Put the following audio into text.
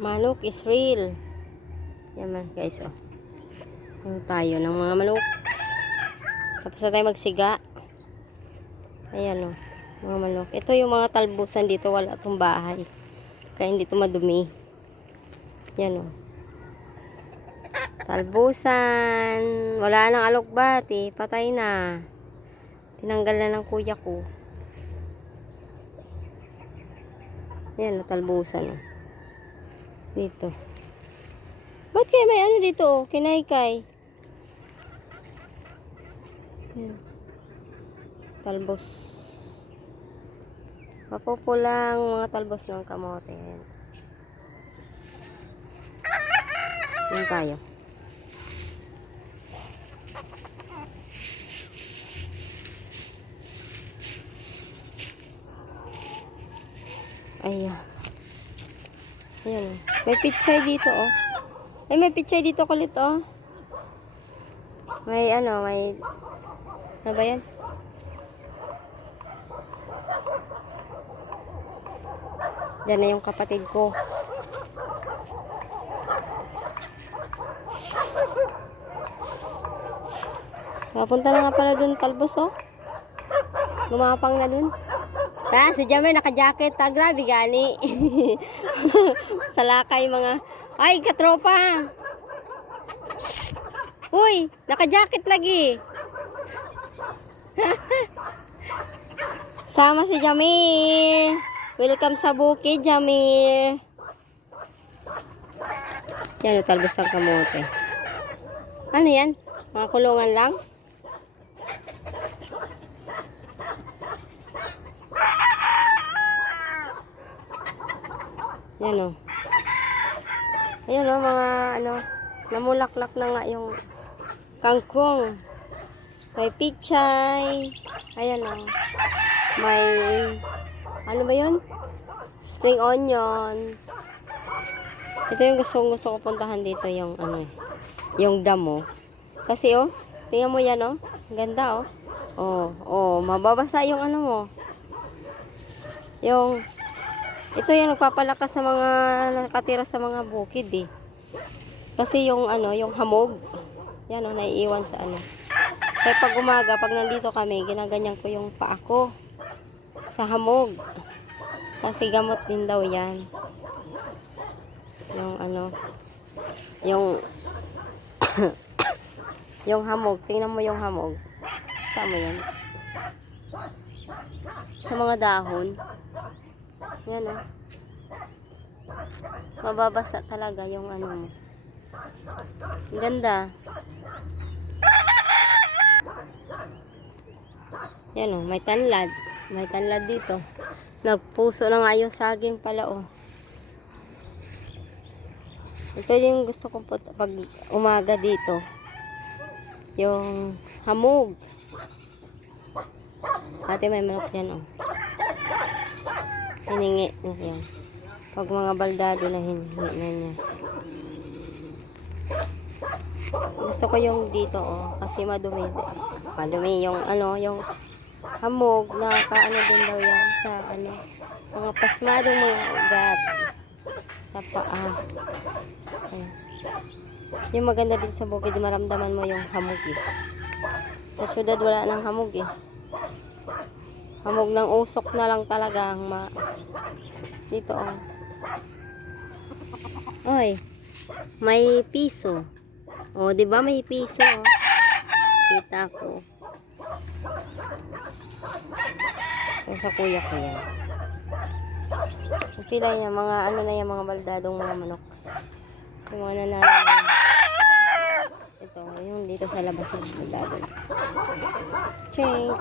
Manok is real. Yan man guys, oh. Ano tayo ng mga manok. Tapos na tayo magsiga. Ayan, oh. Mga manok. Ito yung mga talbusan dito. Wala itong bahay. Kaya hindi ito madumi. Yan, oh. Talbusan. Wala nang alokbati. Patay na. Tinanggal na ng kuya ko. Yan, oh, talbusan, oh. Dito. Ba't kaya may ano dito, oh? Kinaykay. Yan. Talbos. Mapupulang mga talbos ng kamote. Yan tayo. Ayan. Ayan. May pichay dito, oh. Ay, may pichay dito kulit, oh. May ano, may... Ano ba yan? Diyan na yung kapatid ko. Napunta na nga pala dun, talbos, oh. Lumapang na dun. Ah, si Jamay naka-jacket. Ah, grabe gani. Salakay mga... Ay, katropa! Psst! Uy, naka-jacket lagi. Sama si Jamir. Welcome sa bukid, Jamir. Yan, talbos ang kamote. Ano yan? Mga kulungan lang? Yan, o. Ayan, o, mga ano, namulaklak na nga yung kangkong. May pichay. Ayan, o. May, ano ba yun? Spring onion. Ito yung gusto ko puntahan dito, yung ano, yung damo. Kasi, oh, tingnan mo yan, oh. Ganda, oh. Oh, mababasa yung ano mo. Yung, ito yung nagpapalakas sa mga nakatira sa mga bukid, eh. Kasi yung ano, yung hamog. Yan, oh, naiiwan sa ano. Kaya pag umaga, pag nandito kami, ginaganyan ko yung paa ko sa hamog. Kasi gamot din daw yan. Yung ano, yung yung hamog. Tingnan mo yung hamog. Tama yan. Sa mga dahon. Yan, oh. Mababasa talaga yung ano mo. Ganda. Yan, oh. May tanlad. May tanlad dito. Nagpuso na nga yung saging pala, oh. Ito yung gusto kong pag umaga dito. Yung hamog. Ate, may manok dyan, oh. Hiningi na yan. Pag mga baldado na hiningi na niya. Gusto ko yung dito, oh. Kasi madumi. Madumi yung ano, yung hamog na kaano din daw yan sa ano. Mga pasmadong mga ugat. Sa paa. Ayan. Yung maganda dito sa bukid, maramdaman mo yung hamog, eh. Sa syudad wala nang hamog, eh. Hamog ng usok na lang talaga ang dito, oh. Oy, may piso. Oh, 'di ba may piso, oh. Kita ko. Yung sa kuya ko yan. Pilay na mga ano na yung mga baldadong mga manok. Yung mga nanalo. Ito, yung dito sa labas ng baldado. Chink.